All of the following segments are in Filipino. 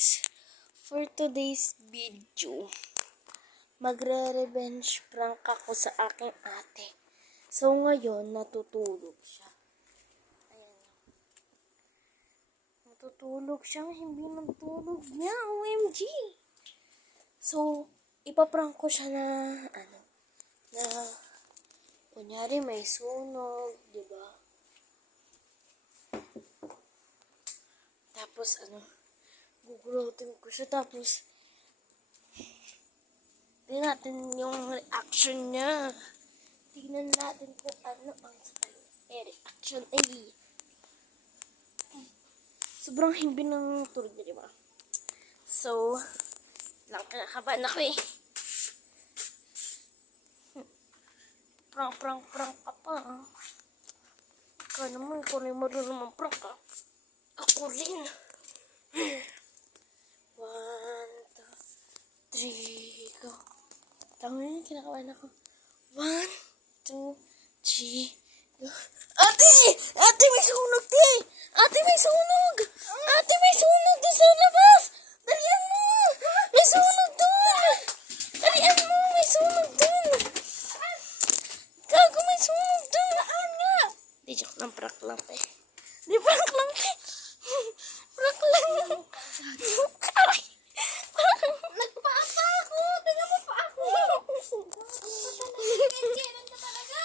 guys, for today's video, magre-revenge prank ako sa aking ate. So ngayon, natutulog siya. Ayan. Natutulog siya, hindi ng tulog niya, OMG! So, ipaprank ko siya na, kunyari may sunog, diba? Tapos, gugulotin ko siya. Tapos, tingnan natin yung reaction niya. Tingnan natin kung ano ang reaction ay. Sobrang himbi ng tulog niya, diba? So, lang kinakabahan ako eh. Prank ka pa. Ikaw naman, ikaw na yung marunong prank ka. Ako rin. 1, 2, 3, go. Tama yun, kinakabahan ako. 1, 2, 3, go. Ate! Ate, may sunog, te! Ate, may sunog! Ate, may sunog doon sa labas! Dalian mo! May sunog doon! Dalian mo! May sunog doon! Gago, may sunog doon! Saan nga? Di, joke lang, prank lang, te. Di, prank lang, te. Prank lang yan. Aray! Nagpaasa ako! Tingnan mo pa ako! Kailan na talaga?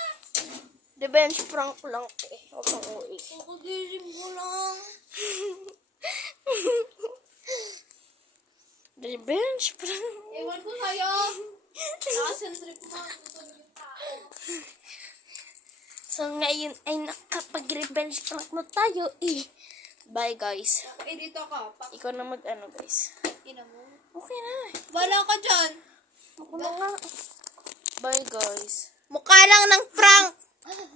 Revenge prank lang, te. Huwag kang uwi. Kagisim mo lang. Revenge prank. Ewan ko sa'yo. Nakasentrip mo ang tutulog yung tao. So, ngayon ay nakapag-revenge prank na tayo eh. Bye, guys. Dito ka. Ikaw na guys. Ina mo. Okay na. Wala ka dyan. Ako na nga. Bye, guys. Mukha lang ng prank.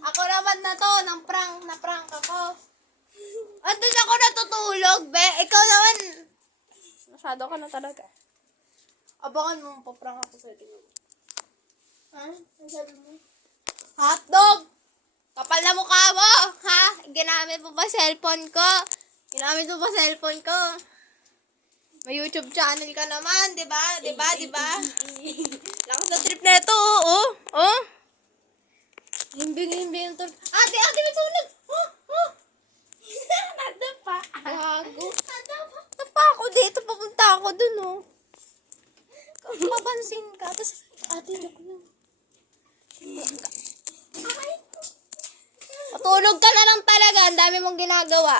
Ako naman na to, ng prank. Na-prank ako. At doon ako natutulog, be. Ikaw naman. Masyado ka na talaga. Abangan mo, paprank ako sa iyo. Ha? Ano sabi mo? Hotdog! Kapal na mukha mo! Ha? Ginamit mo ba cellphone ko? Ginamit mo ba cellphone ko? May YouTube channel ka naman, di ba? Di ba? Di ba? Lakas na trip na ito, oh. Oh. Himbing-himbing yung tulog. Ate, may sunog! Oh, oh. Nadapa. Gago. Nadapa. Tapa ako dito, papunta ako dun, oh. Papansin ka. Tapos, ate, joke lang. Ay. Matulog ka na lang talaga. Ang dami mong ginagawa.